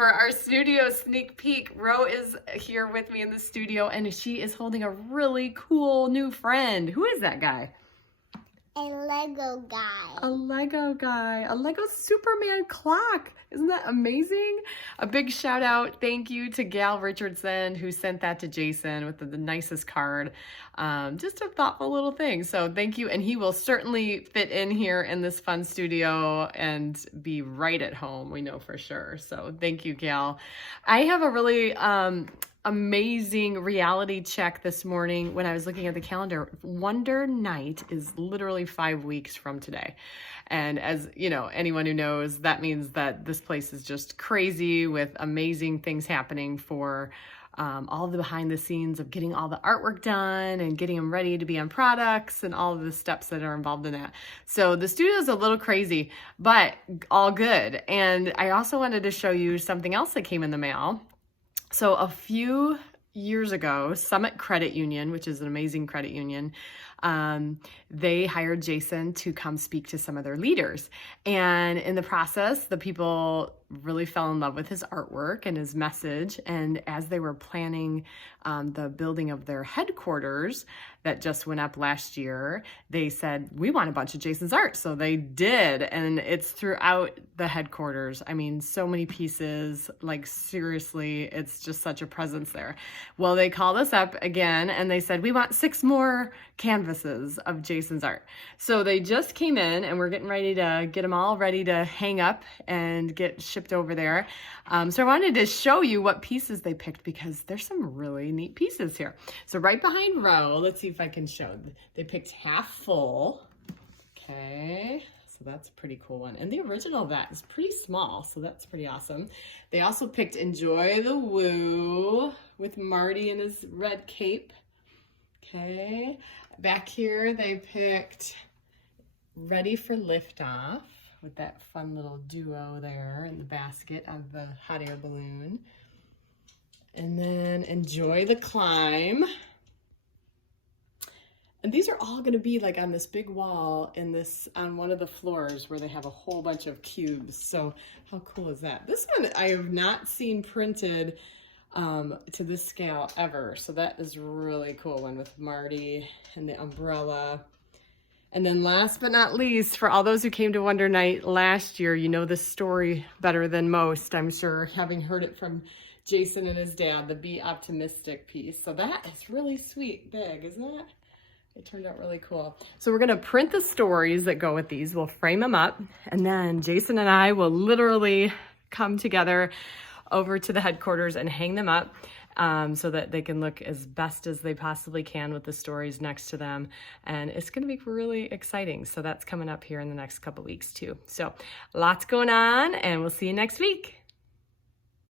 For our studio sneak peek, Ro is here with me in the studio, and she is holding a really cool new friend. Who is that guy? A Lego guy. A Lego guy. A Lego Superman clock. Isn't that amazing? A big shout out, thank you to Gal Richardson who sent that to Jason with the nicest card. Just a thoughtful little thing. So thank you. And he will certainly fit in here in this fun studio and be right at home, we know for sure. So thank you, Gal. I have a really amazing reality check this morning when I was looking at the calendar. Wonder Night is literally 5 weeks from today. And as you know, anyone who knows, that means that this place is just crazy with amazing things happening for all of the behind the scenes of getting all the artwork done and getting them ready to be on products and all of the steps that are involved in that. So the studio is a little crazy, but all good. And I also wanted to show you something else that came in the mail. So a few years ago, Summit Credit Union, which is an amazing credit union, they hired Jason to come speak to some of their leaders. And in the process, the people really fell in love with his artwork and his message. And as they were planning the building of their headquarters that just went up last year, they said, we want a bunch of Jason's art. So they did. And it's throughout the headquarters. I mean, so many pieces, like seriously, it's just such a presence there. Well, they called us up again and they said, we want 6 more canvases of Jason's art. So they just came in and we're getting ready to get them all ready to hang up and get shipped over there. So I wanted to show you what pieces they picked because there's some really neat pieces here. So right behind Ro, let's see if I can show. They picked half full. Okay. So that's a pretty cool one. And the original of that is pretty small, so that's pretty awesome. They also picked Enjoy the Woo with Marty in his red cape. Okay. Back here, they picked Ready for Liftoff with that fun little duo there in the basket of the hot air balloon. And then Enjoy the Climb. And these are all going to be like on this big wall in this, on one of the floors where they have a whole bunch of cubes. So how cool is that? This one I have not seen printed to this scale ever. So that is really cool one with Marty and the umbrella. And then last but not least, for all those who came to Wonder Night last year, you know this story better than most, I'm sure, having heard it from Jason and his dad, the Be Optimistic piece. So that is really sweet, big, isn't it? It turned out really cool. So we're going to print the stories that go with these. We'll frame them up, and then Jason and I will literally come together over to the headquarters and hang them up so that they can look as best as they possibly can with the stories next to them. And it's going to be really exciting. So that's coming up here in the next couple weeks too. So lots going on, and we'll see you next week.